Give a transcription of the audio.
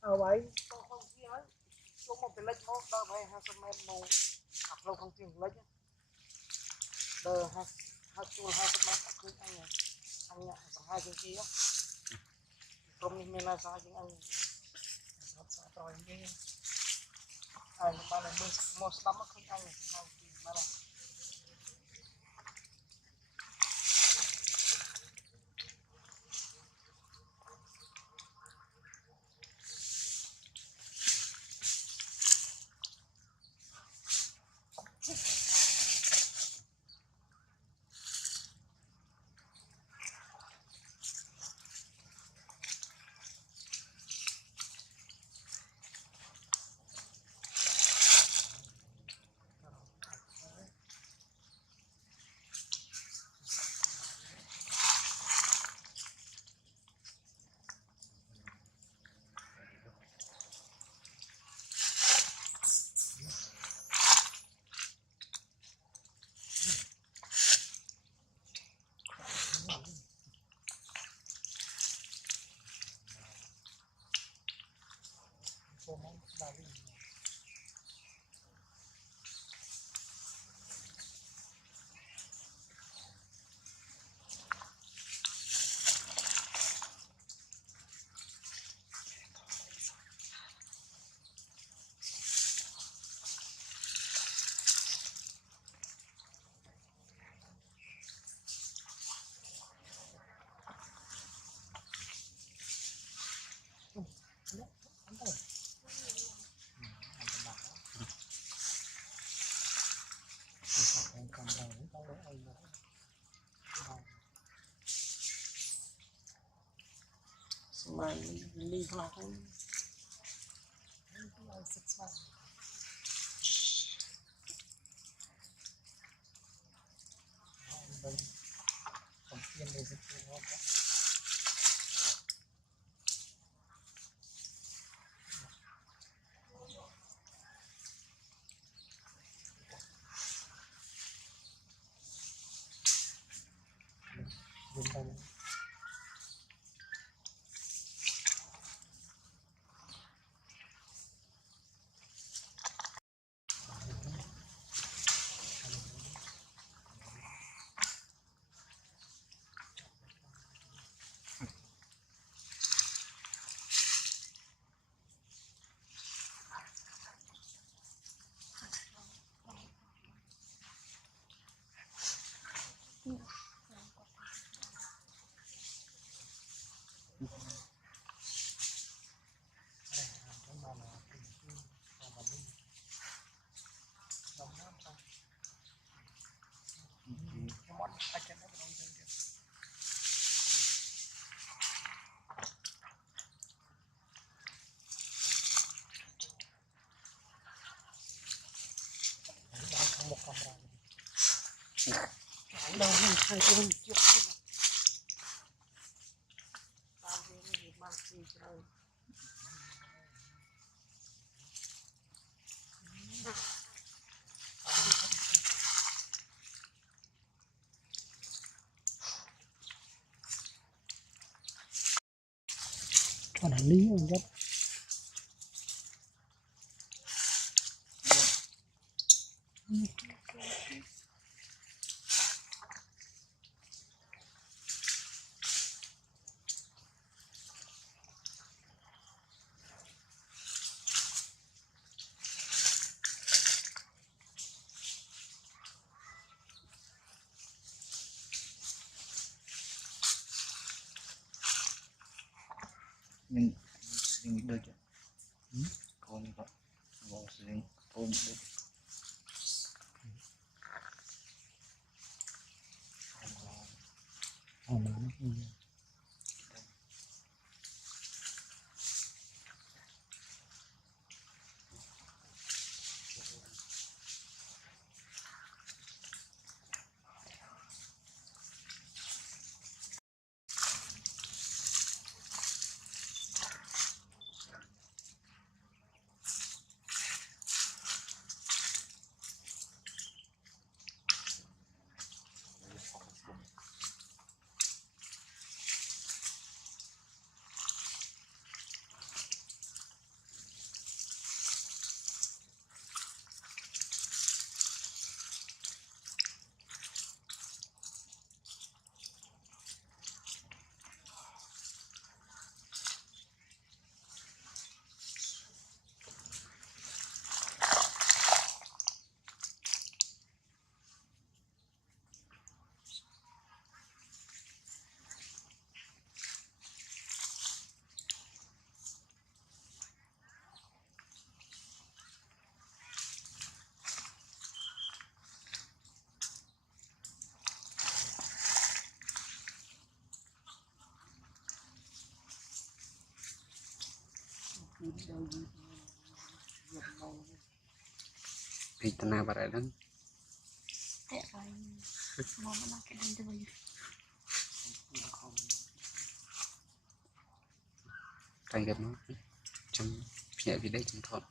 ở vậy con không kia ấy chúng một cái lệch nó đỡ phải 200 mét một học lâu không chừng lệch đờ 200 mét nó cứ anh nhẹ bằng 2 chân kia không nên là sao chứ anh rồi cái ai mà này mua sắm nó không anh thì hai mà này mà đi không không đâu hai con chưa còn là lý mình rất nhưng được chứ con vậy ngồi riêng con được thì tao nào vào đó tệ rồi nó cái đơn từ thành cái nó trong nhẹ vì đây trong thọn